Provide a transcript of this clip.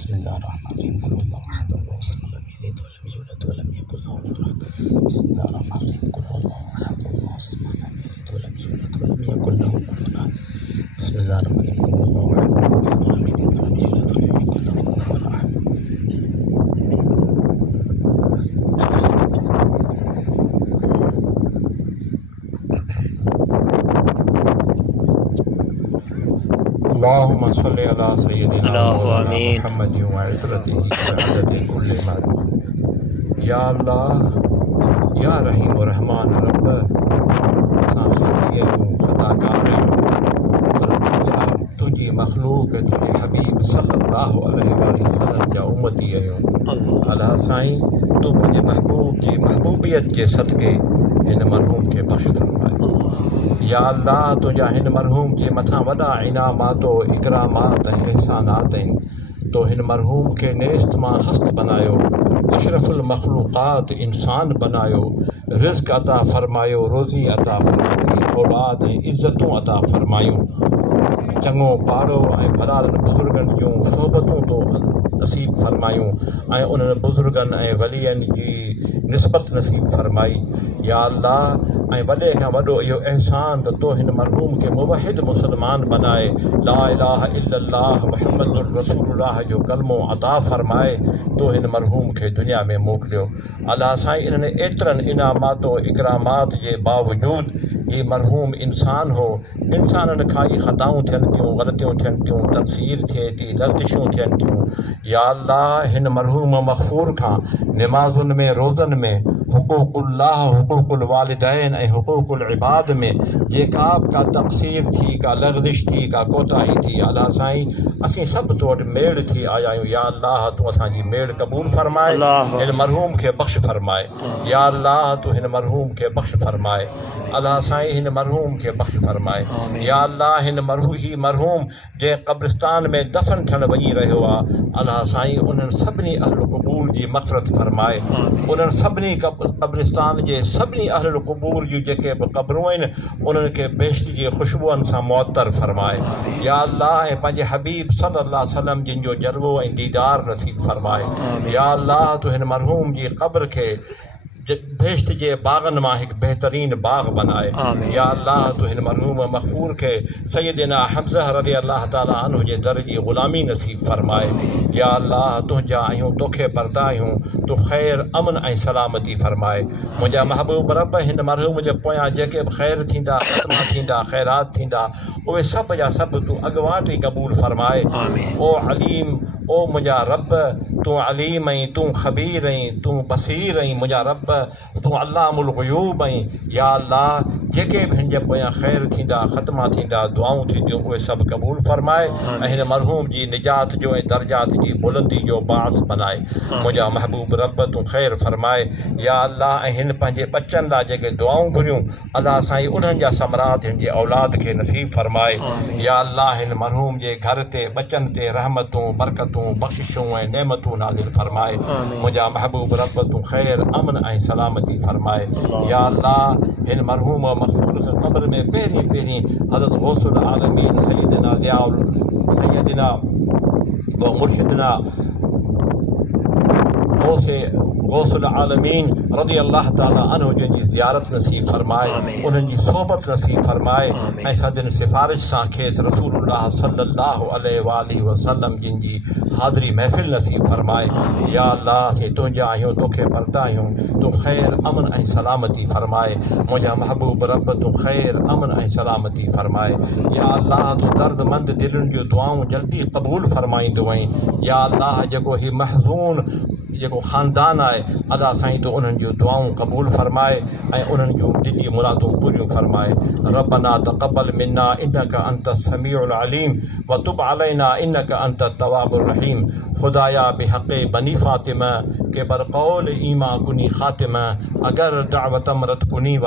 बिस्मिल्लाहिर्रहमानिर्रहीम कुल हुवल्लाहु अहद अल्लाहु सम्मद लम यलिद वलम यूलद वलम यकुल लहु कुफुवन अहद बिस्मिल्लाहिर्रहमानिर्रहीम कुल हुवल्लाहु अहद अल्लाहु सम्मद लम यलिद वलम यूलद वलम यकुल लहु कुफुवन अहद बिस्मिल्लाहिर्रहमानिर्रहीम कुल हुवल्लाहु अहद अल्लाहु सम्मद लम यलिद वलम यूलद वलम यकुल लहु कुफुवन अहद अल्लाहुम्मा सल्लि अला सय्यिदिना मुहम्मदिन व इत्रतिही व अददि कुल्लि मअलूम। या अल्लाह या रहीम व रहमान रब, असां ख़ाली आहियूं, ख़ताकार आहियूं, पर तुंहिंजी मख़लूक़ तुंहिंजे हबीब सल्लल्लाहु अलैहि वसल्लम जा उम्मती आहियूं। अल्लाह साईं, तूं पंहिंजे महबूब जी महबूबियत जे सदक़े हिन मरहूम खे बख़्श फरमाए। या अल्लाह, तुंहिंजा हिन मरहूम जे मथां वॾा इनामात इकरामात ऐं इहसानात आहिनि। तो हिन मरहूम खे नेस्त मां हस्त बनायो, अशरफुल मखलूक़ात इंसान बनायो, रिज़्क़ अता फरमायो, रोज़ी अता फरमाई, औलाद ऐं इज़्ज़तूं अता फरमायूं। चङो पाड़ो ऐं भलालनि बुज़ुर्गनि जूं सोबतूं तो नसीब फरमायूं ऐं उन्हनि बुज़ुर्गनि ऐं वलियनि जी निस्बत नसीब फरमाई। या अल्लाह, ऐं वॾे खां वॾो इहो अहसान त तो हिन मरहूम खे मुवहिद मुसलमान बनाए, ला इलाहा इल्लल्लाह मुहम्मदुर रसूलुल्लाह जो कलमो अता फरमाए, तो हिन मरहूम खे दुनिया में मोकिलियो। अल्लाह साईं, इन्हनि एतिरनि इनामात इकरामात जे बावजूदि ही मरहूम इंसान हो। इंसाननि खां ई ख़ताऊं थियनि थियूं, ग़लतियूं थियनि थियूं, तक़सीर थिए थी, लग़्ज़िशूं थियनि थियूं। या अल्लाह, हिन मरहूम मग़फ़ूर खां निमाज़ुनि में, रोज़नि में, हुक़ूक़ुल्लाह, हुक़ूक़ुल वालिदैन ऐं हुक़ूक़ुल इबाद में जेका बि का तक़सीर थी, का लग़्ज़िश थी, का कोताही थी, अल्लाह साईं, असीं सभु तो वटि मेड़ थी आया आहियूं। या अल्लाह, तूं असांजी मेड़ क़बूल फरमाए, हिन मरहूम खे बख़्श फरमाए। या अल्लाह, तूं हिन मरहूम खे बख़्श फरमाए। अल्लाह साईं, हिन मरहूम खे बख़्श फरमाए। या अल्लाह, हिन मरहूम जे क़ब्रिस्तान में दफ़न थियण वञी रहियो आहे, अल्लाह साईं, उन्हनि सभिनी अहल क़बूल जी मग़फ़िरत फरमाए। उन्हनि सभिनी क़ब्रिस्तान जे सभिनी अहल क़बूल जूं जेके बि क़ब्रूं आहिनि, उन्हनि खे बेश्त जी ख़ुशबूअनि सां मुअत्तर फरमाए। या अल्लाह, ऐं पंहिंजे हबीब सल्लल्लाहु अलैहि वसल्लम जिन जो जलवो ऐं दीदार नसीब फरमाए। या अल्लाह, तूं हिन मरहूम जी क़ब्र खे बेश्त जे बाग़नि मां हिकु बहितरीन बाग़ बनाए। या अल्लाह, तूं हिन मरहूम मग़फ़ूर खे सैयदना हम्ज़ा रज़ी अल्लाह ताला अन्हु जे दर जी ग़ुलामी नसीब फरमाए। या अल्लाह, तुंहिंजा आहियूं, तोखे परदा आहियूं, तूं ख़ैर अमन ऐं सलामती फरमाए। मुंहिंजा महबूब रब, हिन मरहूम जे पोयां जेके बि ख़ैर थींदा, ख़त्मा थींदा, ख़ैरात थींदा, उहे सभु जा सभु तूं अॻुवाट ई क़बूल फरमाए। ओ अलीम, ओ मुंहिंजा रब, तूं अलीम ऐं तूं ख़बीर ऐं तूं बसीर ऐं मुंहिंजा रब, तूं अल्लामुल ग़ुयूब ऐं या अल्लाह, जेके बि हिन जे पोयां ख़ैर थींदा, ख़त्मा थींदा, दुआऊं थींदियूं, उहे सभु क़बूल फरमाए ऐं हिन मरहूम जी निजात जो ऐं दर्जात जी बुलंदी जो बास बनाए। मुंहिंजा महबूब रब, तूं ख़ैर फरमाए। या अल्लाह, ऐं हिन पंहिंजे बचनि लाइ जेके दुआऊं घुरियूं, अल्लाह साईं, उन्हनि जा समरात हिन जे औलाद खे नसीब फरमाए। या अल्लाह, हिन मरहूम जे घर ते, बचनि ते रहमतूं, बरकतूं, बख़्शिशूं ऐं नेमतूं नाज़िल फरमाए। मुंहिंजा महबूब रब, तूं ख़ैर अमन ऐं सलामती फरमाए। या अल्लाह, हिन मरहूम मग़फ़ूर खे क़ब्र में पहिरीं हज़रत गौसुल आलमीन सैयदना ज़ियाउल सैयदना व मुर्शिदना गौसुल आलमीन रज़ी अल्लाह ताला अन्हु जी ज़ियारत नसीब फरमाए, उन्हनि जी सोबत नसीब फरमाए ऐं सदिन सिफ़ारिश सां खेसि रसूलुल्लाह सल्लल्लाहु अलैहि वसल्लम जिन जी हाज़िरी महफ़िल नसीब फरमाए। या अल्लाह, असीं तुंहिंजा आहियूं, तोखे परदा आहियूं, तूं ख़ैर अमन ऐं सलामती फरमाए। मुंहिंजा महबूब रब, तूं ख़ैर अमन ऐं सलामती फरमाए। या अल्लाह, तूं दर्दमंद दिलनि जूं दुआऊं जल्दी क़बूल फरमाईंदो आहीं। या अल्लाह, जेको ही महज़ून जेको ख़ानदान आहे, अल्लाह साईं, तूं उन्हनि जूं दुआऊं क़बूल फरमाए ऐं उन्हनि जूं दिली मुरादूं पूरियूं फरमाए। रब्बना तक़ब्बल मिन्ना इन्नका अंत समीउल अलीम व तुब अलैना इन्नका अंत तवाबुर रहीम। खुदाया बिहक़े बनी फ़ातिमा के बरक़ौल ईमा कुनी ख़ातिमा, अगर दावतम रत कुनी व